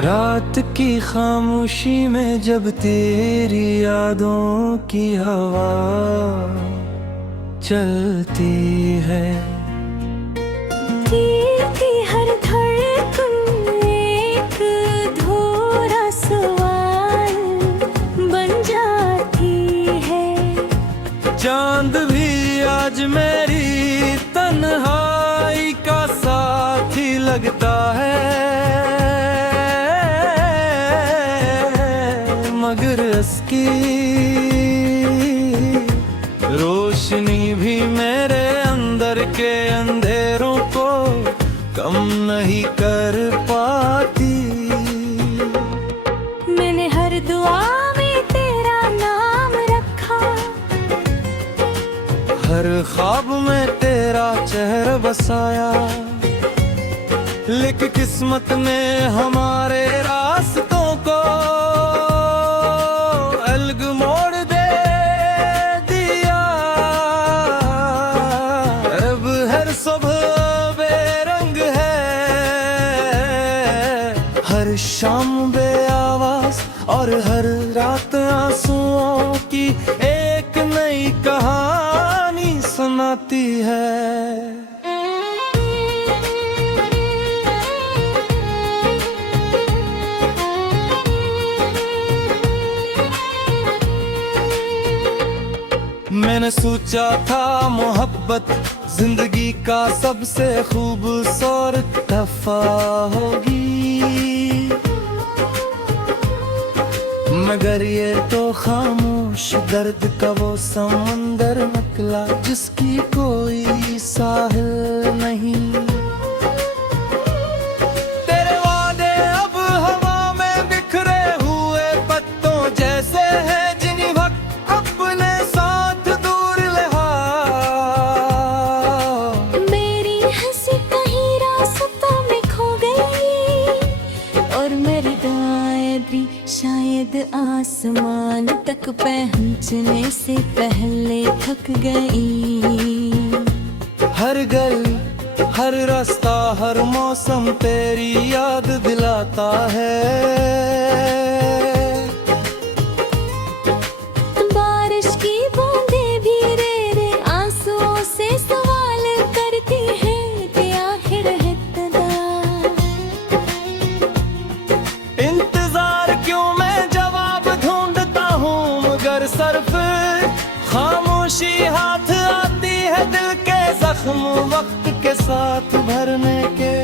रात की खामोशी में जब तेरी यादों की हवा चलती है, दिल की हर धड़कन एक अधूरा सवाल बन जाती है। चांद भी आज मेरी तन्हाई का साथी लगता है, मगर इसकी रोशनी भी मेरे अंदर के अंधेरों को कम नहीं कर पाती। मैंने हर दुआ में तेरा नाम रखा, हर ख्वाब में तेरा चेहरा बसाया, लेकिन किस्मत ने हमारे रास्तों को अलग मोड़ दे दिया। अब हर सुबह बेरंग है, हर शाम बेआवाज और हर रात आंसुओं की एक नई कहानी सुनाती है। मैंने सोचा था मोहब्बत जिंदगी का सबसे खूबसूरत तोहफा होगी, मगर ये तो खामोश दर्द का वो समंदर निकला जिसकी कोई साहिल नहीं। तेरे वादे अब हवा में बिखरे हुए पत्तों जैसे हैं, जिन्हीं वक्त अपने साथ दूर ले आओ। मेरी हंसी कहीं रास्तों में खो गई और मेरी दुआएं भी शायद आसमान तक पहुंचने से पहले थक गई। हर गली हर रास्ता हर मौसम तेरी याद दिलाता है। बारिश की बूंदें भी रे आंसुओं से सवाल करती हैं कि आखिर है तदा। इंतजार क्यों मैं जवाब ढूंढता हूँ, मगर सिर्फ खामोशी हाथ आती है दिल के जख्म वक्त के साथ भरने के।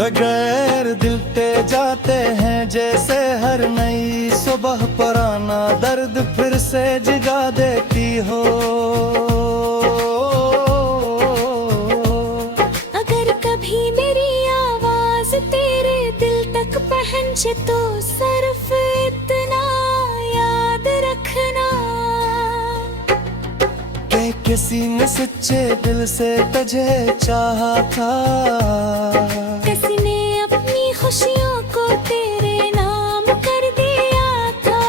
बगैर दिलते जाते हैं जैसे हर नई सुबह पुराना दर्द फिर से जगा देती हो। अगर कभी मेरी आवाज तेरे दिल तक पहुंचे तो सिर्फ इतना याद रखना कि किसी ने सच्चे दिल से तुझे चाहा था, किसी ने अपनी खुशियों को तेरे नाम कर दिया था।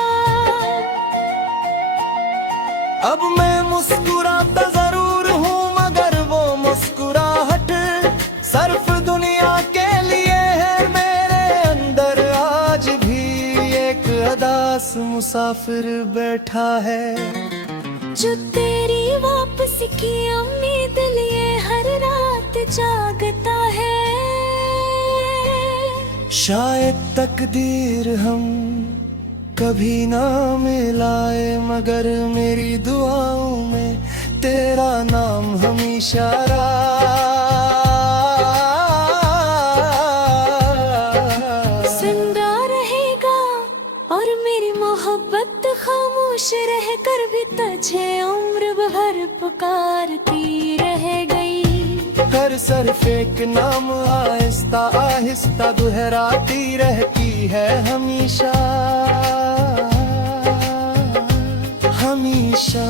अब मैं मुस्कुराता जरूर हूँ मगर वो मुस्कुराहट सिर्फ दुनिया के लिए है। मेरे अंदर आज भी एक उदास मुसाफिर बैठा है, जो तेरी वापसी की उम्मीद लिए हर रात जागता है। शायद तकदीर हम कभी ना मिलाए, मगर मेरी दुआओं में तेरा नाम हमेशा जिंदा रहेगा और मेरी मोहब्बत खामोश रहकर भी तुझे उम्र भर पुकारती रह गई। कर सिर्फ एक नाम आहिस्ता आहिस्ता दोहराती रहती है हमेशा हमेशा।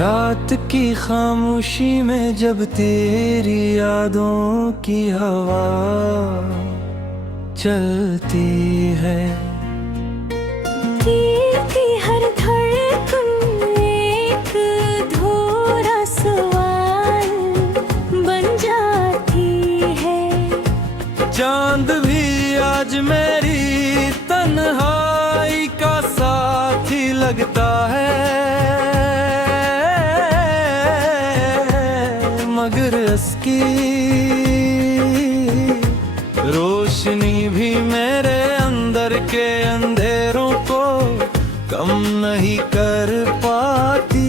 रात की खामोशी में जब तेरी यादों की हवा चलती है, दिल की हर धड़कन एक अधूरा सवाल बन जाती है। चांद भी आज मेरी तन्हाई का साथी लगता है, मगर उसकी रोशनी भी मेरे अंदर के अंधेरों को कम नहीं कर पाती।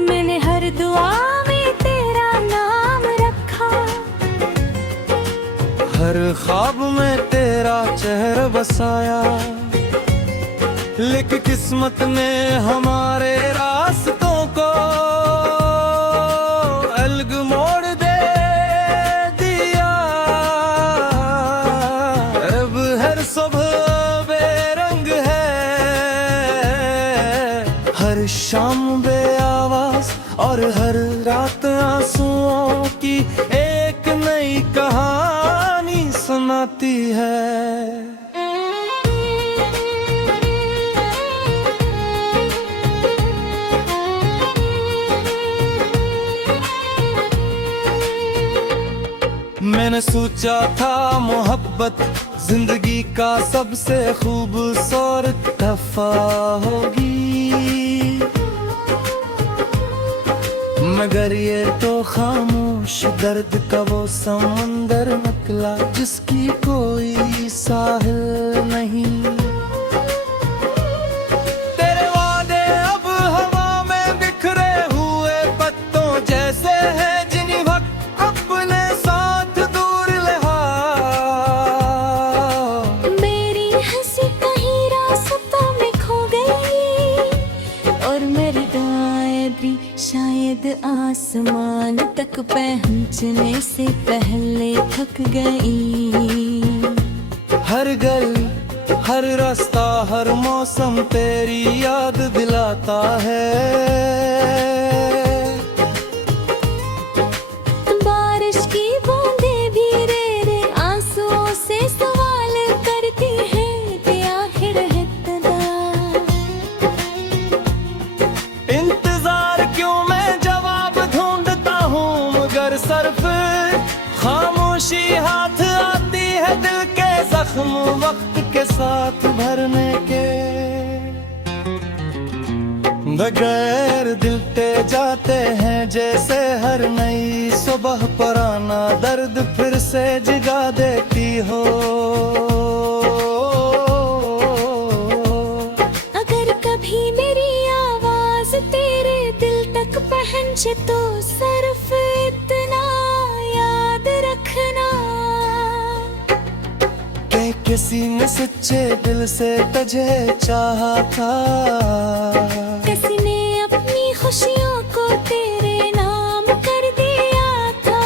मैंने हर दुआ में तेरा नाम रखा, हर ख्वाब में तेरा चेहरा बसाया, लेकिन किस्मत ने हमारे रास्तों को अलग मोड़ दे दिया। अब हर सुबह बेरंग है, हर शाम बेआवाज और हर रात आंसुओं की एक नई कहानी सुनाती है। मैंने सोचा था मोहब्बत जिंदगी का सबसे खूबसूरत तोहफा होगी, मगर ये तो खामोश दर्द का वो समंदर निकला जिसकी कोई साहिल नहीं। तेरे वादे अब हवा में बिखरे हुए पत्तों जैसे हैं, जिन्हीं वक्त अपने साथ दूर लहा। मेरी हंसी कहीं रास्तों में खो गई और मेरी दुआएं भी शायद आसमान तक पहुंचने से पहले थक गई। हर गली हर रास्ता हर मौसम तेरी याद दिलाता है। बारिश की बूंदें भी रे आंसुओं से सवाल करती हैं कि आखिर इतना इंतजार क्यों, मैं जवाब ढूंढता हूँ मगर सिर्फ खामोशी हाथ आती है दिल के जख्म वक्त के साथ भरने के। बगैर दिलते जाते हैं जैसे हर नई सुबह पुराना दर्द फिर से जगा देती हो। अगर कभी मेरी आवाज तेरे दिल तक पहुंचे तो सिर्फ इतना याद रखना कि किसी ने सच्चे दिल से तुझे चाहा था, किसी ने अपनी खुशियों को तेरे नाम कर दिया था।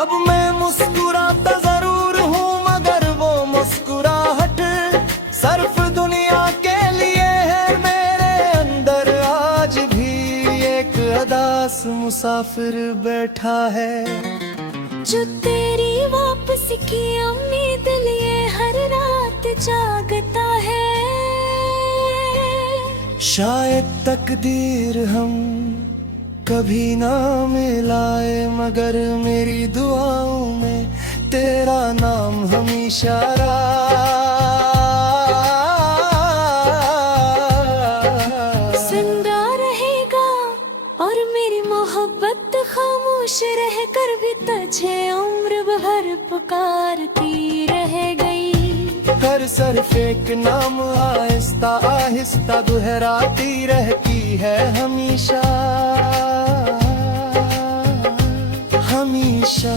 अब मैं मुस्कुराता जरूर हूँ मगर वो मुस्कुराहट सिर्फ दुनिया के लिए है। मेरे अंदर आज भी एक उदास मुसाफिर बैठा है, जो तेरी वापसी की उम्मीद लिए हर रात जागता है। शायद तकदीर हम कभी ना मिलाए मगर मेरी दुआओं में तेरा नाम हमेशा जिंदा रहेगा और मेरी मोहब्बत खामोश रह कर भी तुझे उम्र भर पुकारती रह गई। हर सिर्फ एक नाम आहिस्ता आहिस्ता दोहराती रहती है हमेशा हमेशा।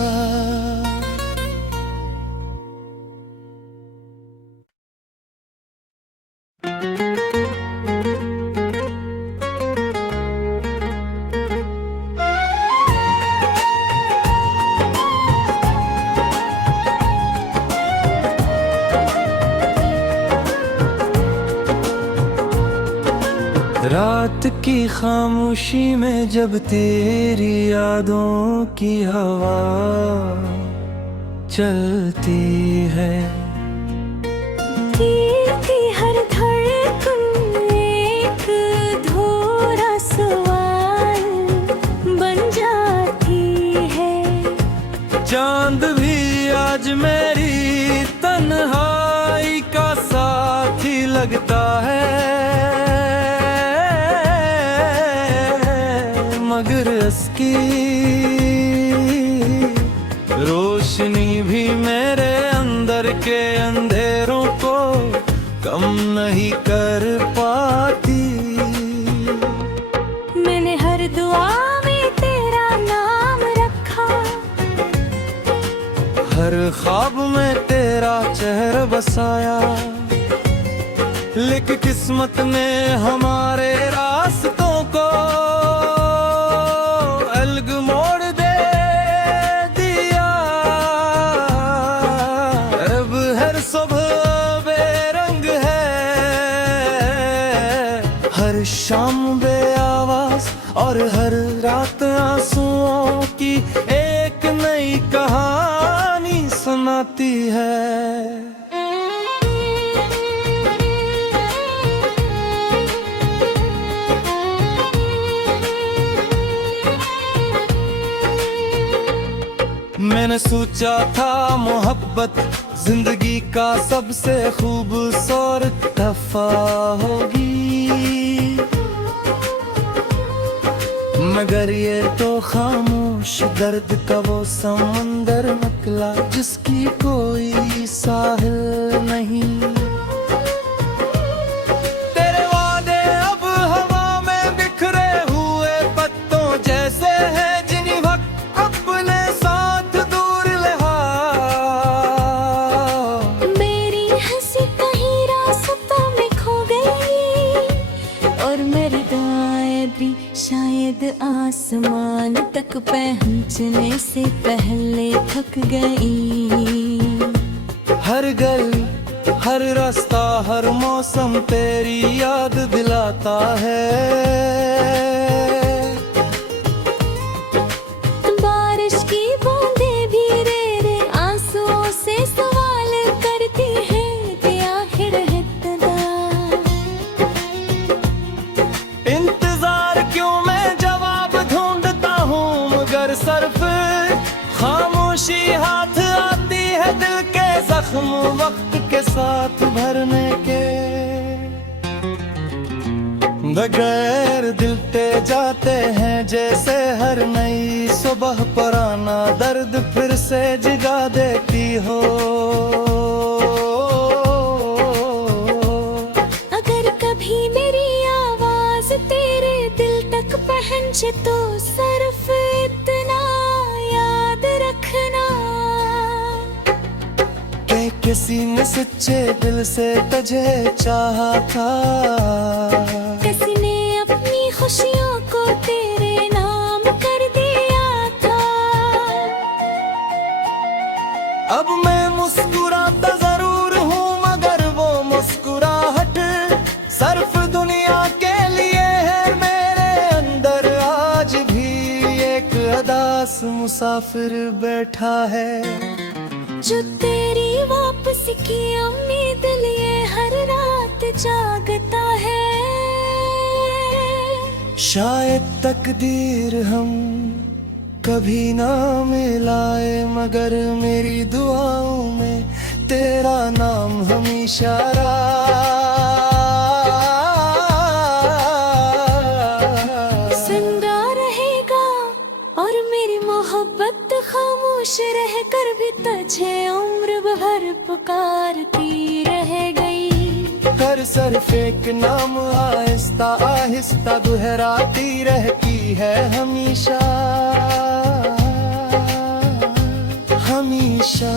रात की खामोशी में जब तेरी यादों की हवा चलती है, दिल की हर धड़कन एक अधूरा सवाल बन जाती है। चांद भी आज मेरी तन्हाई का साथी लगता है, मगर इसकी रोशनी भी मेरे अंदर के अंधेरों को कम नहीं कर पाती। मैंने हर दुआ में तेरा नाम रखा, हर ख्वाब में तेरा चेहरा बसाया, लिख किस्मत ने हमारे रास्तों को अलग मोड़ दे दिया। अब हर सुबह बेरंग है, हर शाम बेआवाज और हर रात आंसुओं की एक नई कहानी सुनाती है। मैंने सोचा था मोहब्बत जिंदगी का सबसे खूबसूरत तोहफा होगी, मगर ये तो खामोश दर्द का वो समंदर निकला जिसकी कोई साहिल नहीं। तेरे वादे अब हवा में बिखरे हुए पत्तों जैसे हैं, जिन्हीं वक्त अपने साथ दूर ले मेरी हंसी कहीं रास्तों में खो गई और मेरी दुआएं भी शायद आसमान तक पहुंचने से पहले थक गई। हर गली हर रास्ता हर मौसम तेरी याद दिलाता है। बारिश की बूंदें भी रे आंसुओं से सवाल करती हैं कि आखिर है तदा। इंतजार क्यों मैं जवाब ढूंढता हूँ, मगर सिर्फ खामोशी हाथ आती है दिल के जख्म वक्त के साथ भरने के। बगैर दिलते जाते हैं जैसे हर नई सुबह पुराना दर्द फिर से जगा देती हो। अगर कभी मेरी आवाज तेरे दिल तक पहुंचे तो सिर्फ इतना याद रखना कि किसी ने सच्चे दिल से तुझे चाहा था, किसी ने अपनी खुशियों को तेरे नाम कर दिया था। अब मैं मुस्कुराता जरूर हूँ मगर वो मुस्कुराहट सिर्फ दुनिया के लिए है। मेरे अंदर आज भी एक उदास मुसाफिर बैठा है, जो तेरी वापसी की उम्मीद लिए हर रात जागता है। शायद तकदीर हम कभी ना मिलाए, मगर मेरी दुआओं में तेरा नाम हमेशा जिंदा रहेगा और मेरी मोहब्बत खामोश रह कर भी तुझे उम्र भर पुकारती रह गई। कर सिर्फ एक नाम आहिस्ता आहिस्ता दोहराती रहती है हमेशा हमेशा।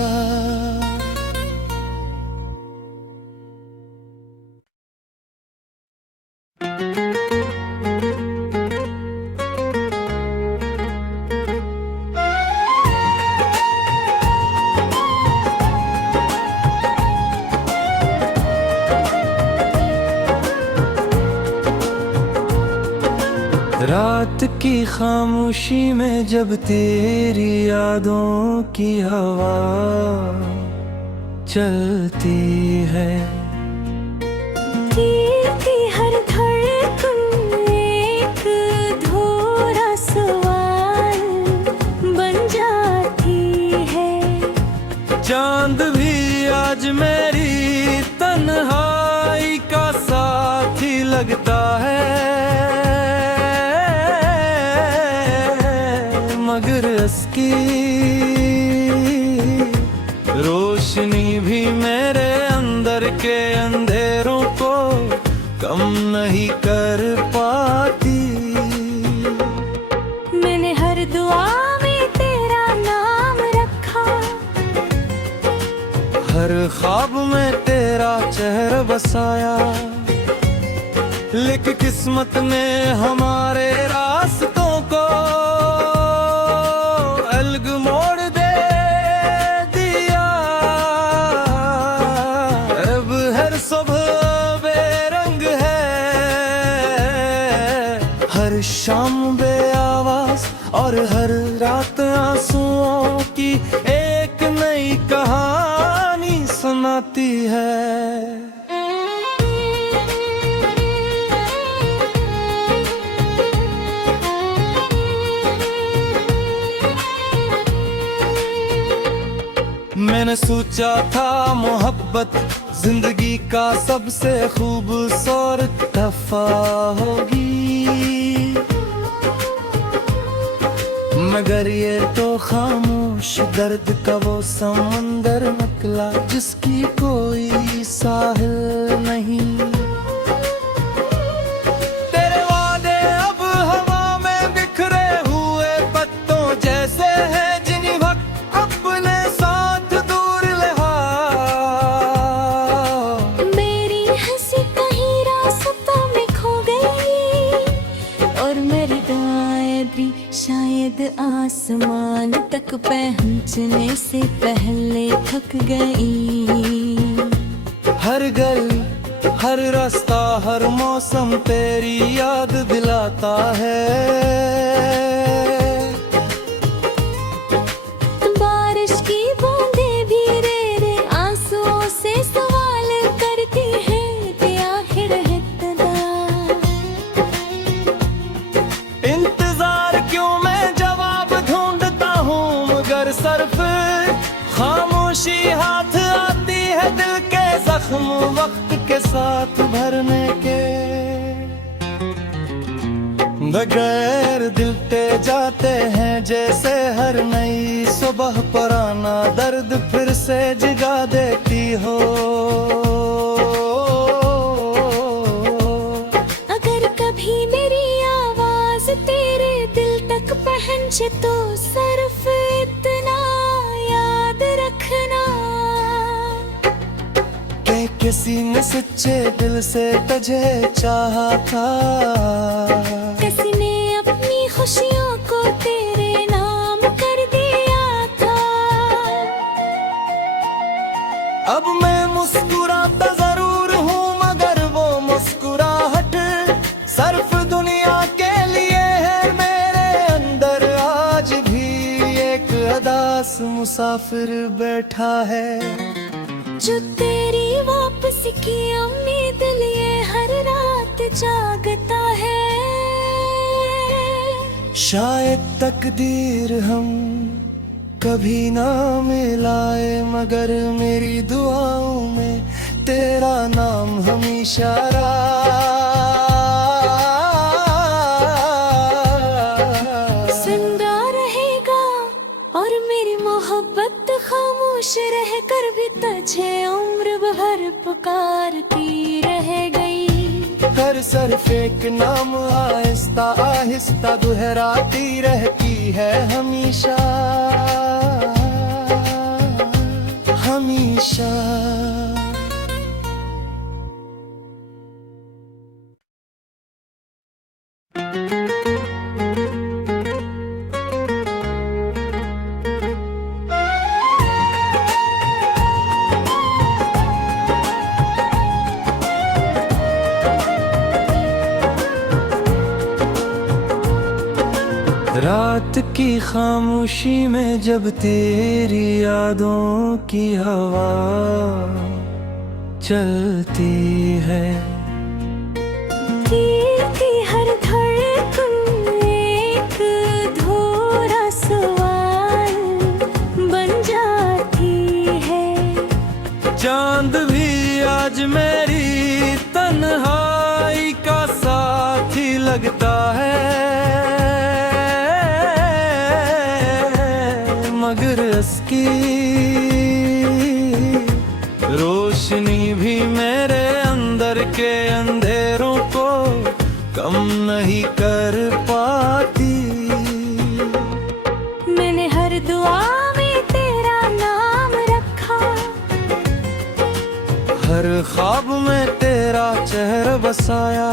रात की खामोशी में जब तेरी यादों की हवा चलती है, दिल की हर धड़कन एक अधूरा सवाल बन जाती है। चांद भी आज मेरी तन्हाई का साथी लगता है, मगर उसकी रोशनी भी मेरे अंदर के अंधेरों को कम नहीं कर पाती। मैंने हर दुआ में तेरा नाम रखा, हर ख्वाब में तेरा चेहरा बसाया, लेकिन किस्मत ने हमारे रास्तों को अलग मोड़ दे दिया। अब हर सुबह बेरंग है, हर शाम बेआवाज और हर रात आंसुओं की एक नई कहानी सुनाती है। मैंने सोचा था मोहब्बत जिंदगी का सबसे खूबसूरत तोहफा होगी, मगर ये तो खामोश दर्द का वो समंदर निकला जिसकी कोई साहिल नहीं। तेरे वादे अब हवा में बिखरे हुए पत्तों जैसे हैं, जिन्हीं वक्त अपने साथ दूर लहा। मेरी हंसी कहीं रास्तों में खो गई और मेरी दुआएं भी शायद आसमान तक पहुंचने से पहले थक गई। हर गली हर रास्ता हर मौसम तेरी याद दिलाता है। बारिश की बूंदें भी रे आंसुओं से सवाल करती हैं कि आखिर इतना इंतजार क्यों, मैं जवाब ढूंढता हूँ मगर सिर्फ खामोशी हाथ आती है दिल के जख्म वक्त के साथ भरने के। बगैर दिलते जाते हैं जैसे हर नई सुबह पुराना दर्द फिर से जगा देती हो। अगर कभी मेरी आवाज तेरे दिल तक पहुंचे तो सिर्फ इतना याद रखना कि किसी ने सच्चे दिल से तुझे चाहा था, किसी ने अपनी खुशियों को तेरे नाम कर दिया था। अब मैं मुस्कुराता जरूर हूँ मगर वो मुस्कुराहट सिर्फ दुनिया के लिए है। मेरे अंदर आज भी एक उदास मुसाफिर बैठा है, जो तेरी वापसी की उम्मीद लिए हर रात जागता है। शायद तकदीर हम कभी ना मिलाए मगर मेरी दुआओं में तेरा नाम हमेशा जिंदा रहेगा और मेरी मोहब्बत खामोश रह कर भी तुझे उम्र भर पुकारती रह गई। हर सिर्फ एक नाम आहिस्ता आहिस्ता दोहराती रहती है हमेशा हमेशा। की खामोशी में जब तेरी यादों की हवा चलती है, दिल की हर धड़कन एक अधूरा सवाल बन जाती है। चांद भी आज मेरी तन्हाई का साथी लगता है, मगर इसकी रोशनी भी मेरे अंदर के अंधेरों को कम नहीं कर पाती। मैंने हर दुआ में तेरा नाम रखा, हर ख्वाब में तेरा चेहरा बसाया,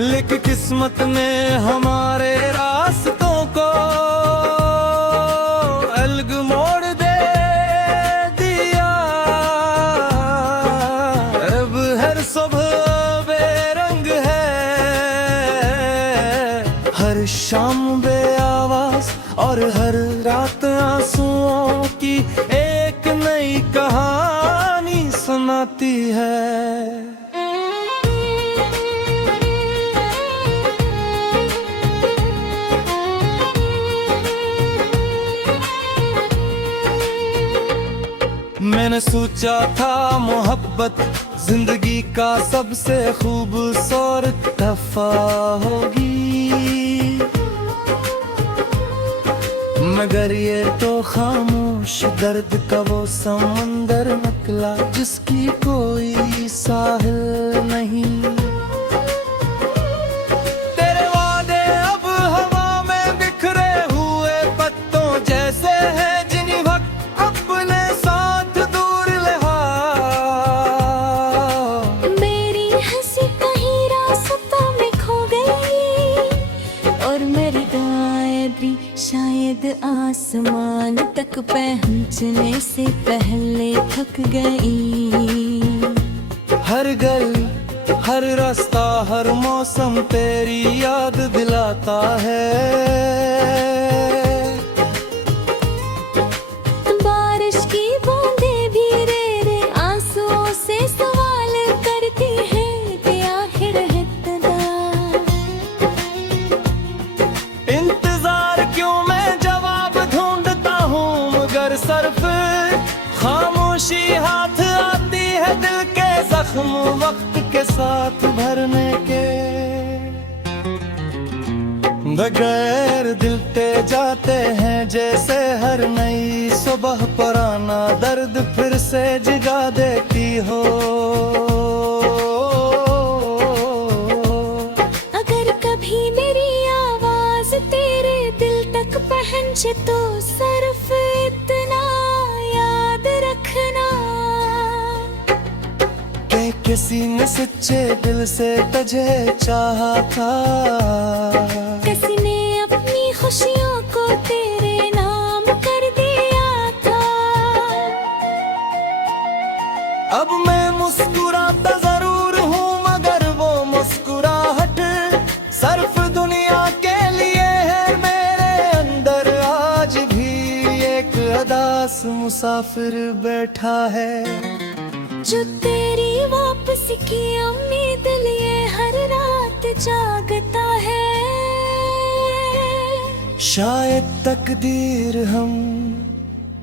लेकिन किस्मत ने हमारे रास्तों को अलग मोड़ दे दिया। अब हर सुबह बेरंग है, हर शाम बेआवाज और हर रात आंसुओं की एक नई कहानी सुनाती है। मैंने सोचा था मोहब्बत जिंदगी का सबसे खूबसूरत तोहफा होगी, मगर ये तो खामोश दर्द का वो समंदर निकला जिसकी कोई साहिल नहीं। तेरे वादे अब हवा में बिखरे हुए पत्तों जैसे हैं, जिन्हीं वक्त अपने साथ दूर ले मेरी हंसी कहीं रास्तों में खो गई और मेरी दुआएं भी शायद आसमान तक पहुंचने से पहले थक गई। हर गली हर रास्ता हर मौसम तेरी याद दिलाता है। बारिश की बूंदें भी रे आंसुओं से सवाल करती हैं कि आखिर है तदा। इंतजार क्यों मैं जवाब ढूंढता हूँ, मगर सिर्फ खामोशी हाथ आती है दिल के जख्म वक्त के साथ भरने के। बगैर दिलते जाते हैं जैसे हर नई सुबह पुराना दर्द फिर से जगा देती हो। अगर कभी मेरी आवाज तेरे दिल तक पहुंचे तो सिर्फ इतना याद रखना कि किसी ने सच्चे दिल से तुझे चाहा था, किसी ने अपनी खुशियों को तेरे नाम कर दिया था। अब मैं मुस्कुराता जरूर हूँ मगर वो मुस्कुराहट सिर्फ दुनिया के लिए है। मेरे अंदर आज भी एक उदास मुसाफिर बैठा है, जो तेरी वापसी की उम्मीद लिए हर रात जागता है। शायद तकदीर हम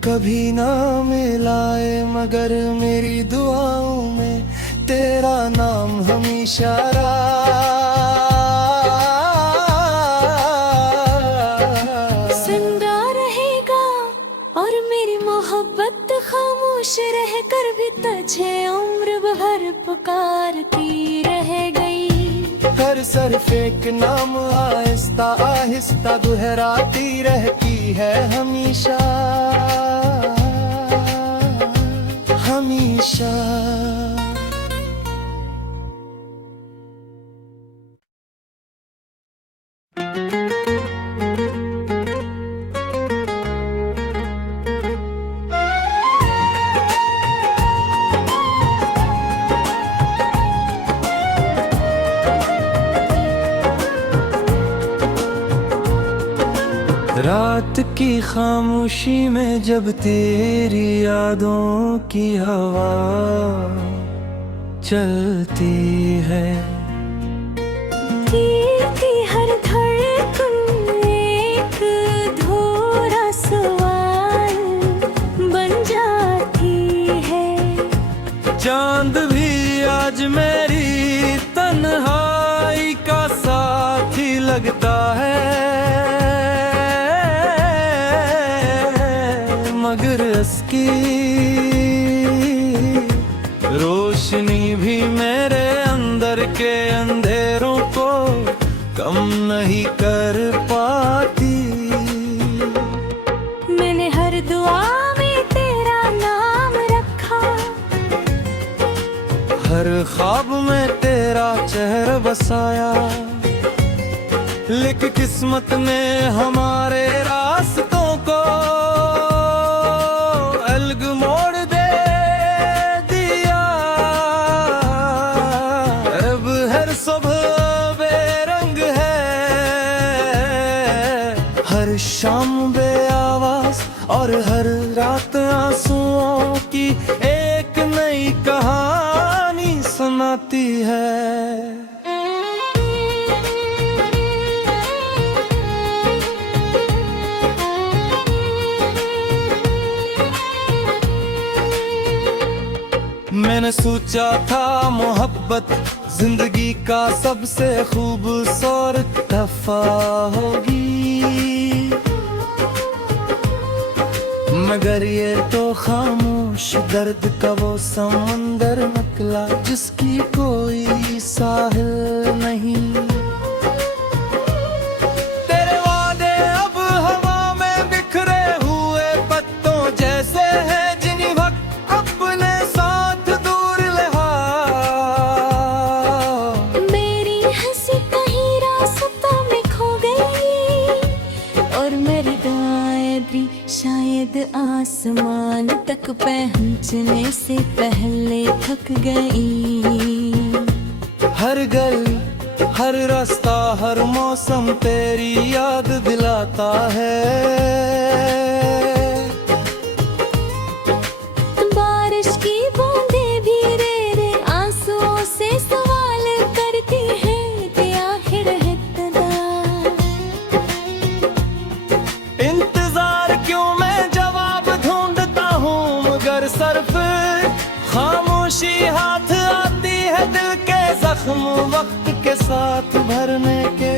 कभी ना मिलाए, मगर मेरी दुआओं में तेरा नाम हमेशा जिंदा रहेगा और मेरी मोहब्बत खामोश रह कर भी तुझे उम्र भर पुकारती रह गई। हर सिर्फ एक नाम आहिस्ता आहिस्ता दोहराती रहती है हमेशा हमेशा। रात की खामोशी में जब तेरी यादों की हवा चलती है, दिल की हर धड़कन एक अधूरा सवाल बन जाती है। चांद भी आज मेरी तन्हाई का साथी लगता है, मगर इसकी रोशनी भी मेरे अंदर के अंधेरों को कम नहीं कर पाती। मैंने हर दुआ में तेरा नाम रखा, हर ख्वाब में तेरा चेहरा बसाया, लिख किस्मत ने हमारे रास्तों को अलग मोड़ दे दिया। अब हर सुबह बेरंग है, हर शाम बेआवाज और हर रात आंसुओं की एक नई कहानी सुनाती है। मैंने सोचा था मोहब्बत जिंदगी का सबसे खूबसूरत तोहफा होगी, मगर ये तो खामोश दर्द का वो समंदर निकला जिसकी कोई साहिल नहीं। तेरे वादे अब हवा में बिखरे हुए पत्तों जैसे हैं, जिन्हीं वक्त अपने साथ दूर लहा। मेरी हंसी कहीं रास्तों में खो गई और मेरी दुआएं भी शायद आसमान तक पहुंचने से पहले थक गई। हर गली हर रास्ता हर मौसम तेरी याद दिलाता है, बारिश की बूंदें भी रे आंसुओं से सवाल करती हैं कि आखिर इतना इंतजार क्यों मैं जवाब ढूंढता हूँ, मगर सिर्फ खामोशी हाथ आती है दिल के जख्म वक्त के साथ भरने के।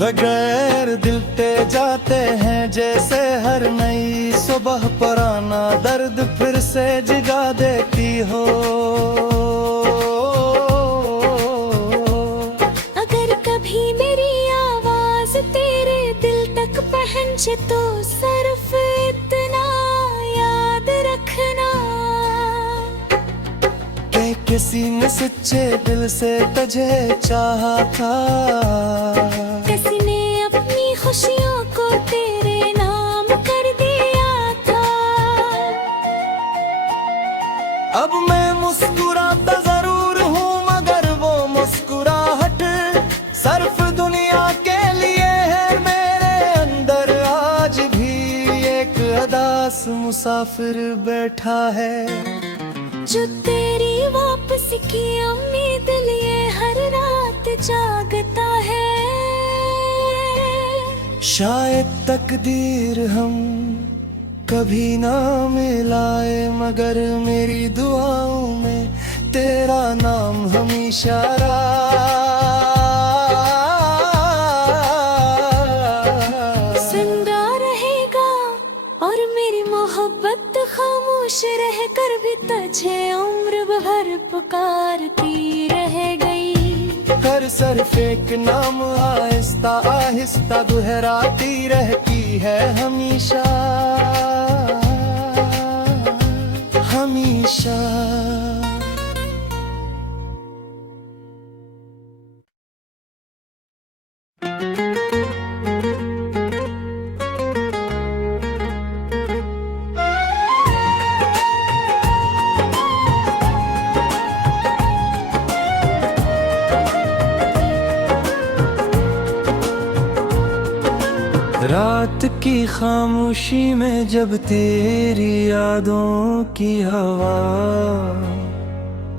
बगैर दिलते जाते हैं जैसे हर नई सुबह पुराना दर्द फिर से जगा देती हो। अगर कभी मेरी आवाज तेरे दिल तक पहुंचे तो सिर्फ इतना याद रखना कि किसी ने सच्चे दिल से तुझे चाहा था, किसी ने अपनी खुशियों को तेरे नाम कर दिया था। अब मैं मुस्कुराता जरूर हूँ मगर वो मुस्कुराहट सिर्फ दुनिया के लिए है। मेरे अंदर आज भी एक उदास मुसाफिर बैठा है, जो तेरी वापसी की उम्मीद लिए हर रात जागता है। शायद तकदीर हम कभी ना मिलाए, मगर मेरी दुआओं में तेरा नाम हमेशा जिंदा रहेगा और मेरी मोहब्बत खामोश रह कर भी तुझे उम्र भर पुकारती रह गई। हर सिर्फ एक नाम आहिस्ता आहिस्ता दोहराती रहती है हमेशा हमेशा। की खामोशी में जब तेरी यादों की हवा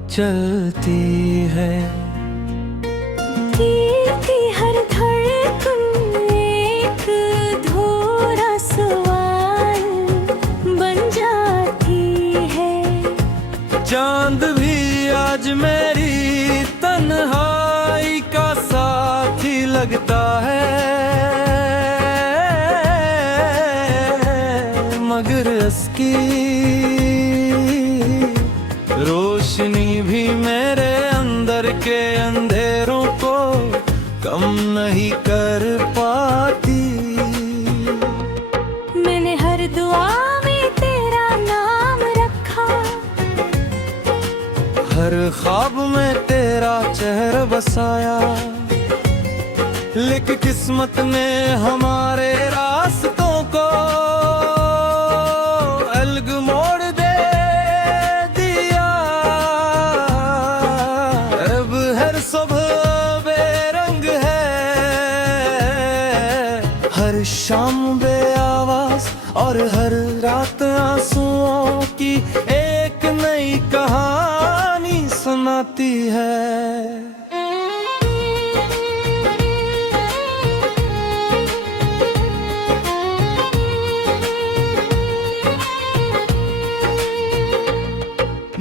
चलती है, दिल की हर धड़कन एक अधूरा सवाल बन जाती है। चांद भी आज मेरी तन्हाई का साथी लगता है, मगर उसकी रोशनी भी मेरे अंदर के अंधेरों को कम नहीं कर पाती। मैंने हर दुआ में तेरा नाम रखा, हर ख्वाब में तेरा चेहरा बसाया, लेकिन किस्मत ने हमारे रास्तों को अलग मोड़ दे दिया। अब हर सुबह बेरंग है, हर शाम बेआवाज और हर रात आंसुओं की एक नई कहानी सुनाती है।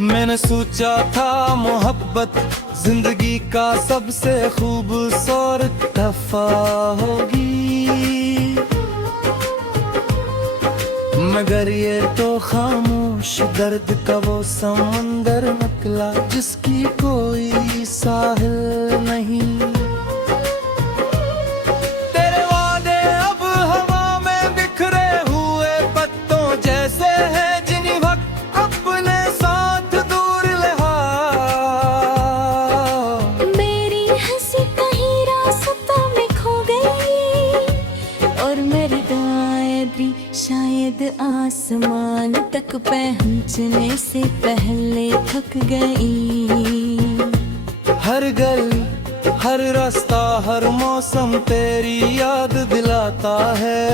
मैंने सोचा था मोहब्बत जिंदगी का सबसे खूबसूरत तोहफा होगी, मगर ये तो खामोश दर्द का वो समंदर निकला जिसकी कोई साहिल नहीं। तेरे वादे अब हवा में बिखरे हुए पत्तों जैसे हैं, जिन्हीं वक्त अपने साथ दूर लहा। मेरी हंसी कहीं रास्तों में खो गई और मेरी दुआएं भी शायद आसमान तक पहुंचने से पहले थक गई। हर गली हर रास्ता हर मौसम तेरी याद दिलाता है।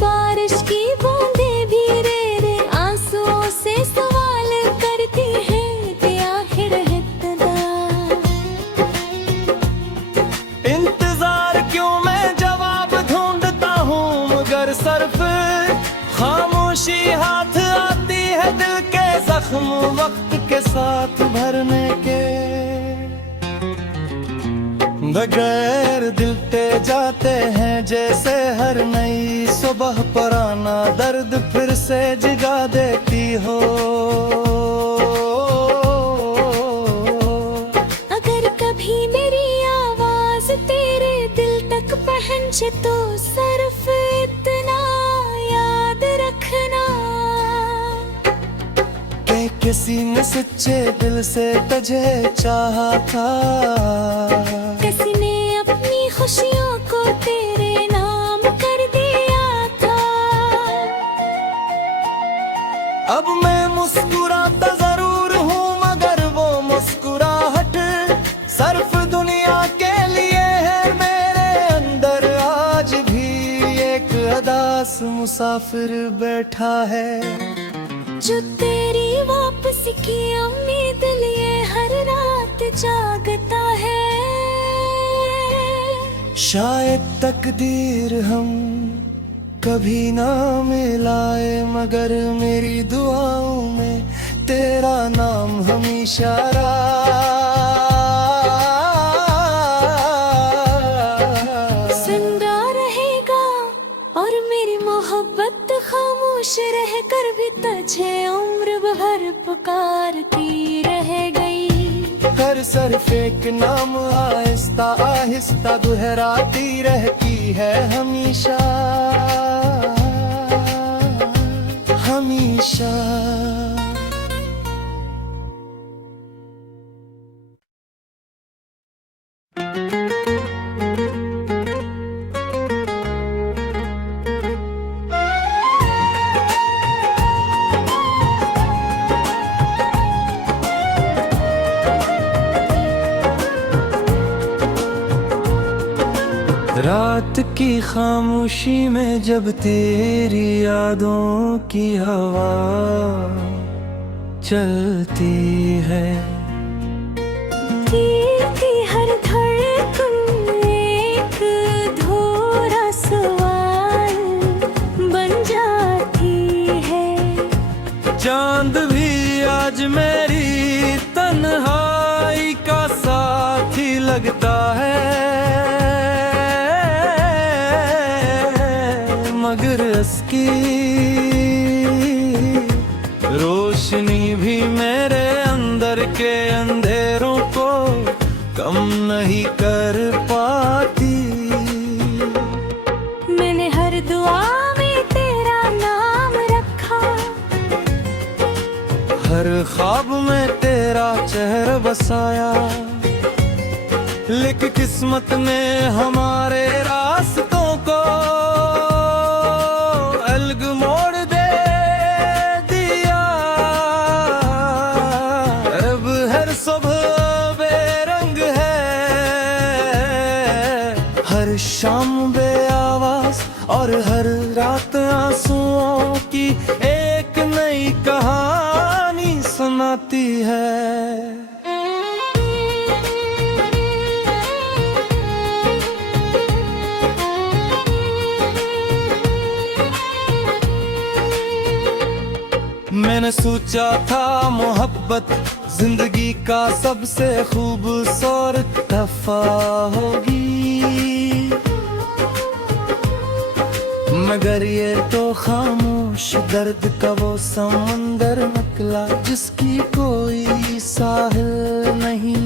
बारिश की बूंदें भी रे आंसुओं से सवाल करती हैं कि आखिर इतना इंतजार क्यों, मैं जवाब ढूंढता हूँ मगर सिर्फ खामोशी हाथ आती है दिल के जख्म वक्त के साथ भरने के। बगैर दिलते जाते हैं जैसे हर नई सुबह पुराना दर्द फिर से जगा देती हो। अगर कभी मेरी आवाज तेरे दिल तक पहुंचे तो सिर्फ इतना याद रखना कि किसी ने सच्चे दिल से तुझे चाहा था, किसी ने अपनी खुशियों को तेरे नाम कर दिया था। अब मैं मुस्कुराता जरूर हूँ मगर वो मुस्कुराहट सिर्फ दुनिया के लिए है। मेरे अंदर आज भी एक उदास मुसाफिर बैठा है, जो तेरी वापसी की उम्मीद लिए हर रात जागता है। शायद तकदीर हम कभी ना मिलाए मगर मेरी दुआओं में तेरा नाम हमेशा जिंदा रहेगा और मेरी मोहब्बत खामोश रह कर भी तुझे उम्र भर पुकारती रह गई। हर सिर्फ एक नाम आहिस्ता आहिस्ता दोहराती रहती है हमेशा हमेशा। रात की खामोशी में जब तेरी यादों की हवा चलती है, दिल की हर धड़कन एक अधूरा सवाल बन जाती है। चांद भी आज मेरी तन्हाई का साथी लगता है, मगर इसकी रोशनी भी मेरे अंदर के अंधेरों को कम नहीं कर पाती। मैंने हर दुआ में तेरा नाम रखा, हर ख्वाब में तेरा चेहरा बसाया, लेकिन किस्मत ने हमारे रास्तों को अलग मोड़ दे दिया। अब हर सुबह बेरंग है, हर शाम बेआवाज और हर रात आंसुओं की एक नई कहानी सुनाती है। मैंने सोचा था मोहब्बत जिंदगी का सबसे खूबसूरत तोहफा होगी, मगर ये तो खामोश दर्द का वो समंदर निकला जिसकी कोई साहिल नहीं।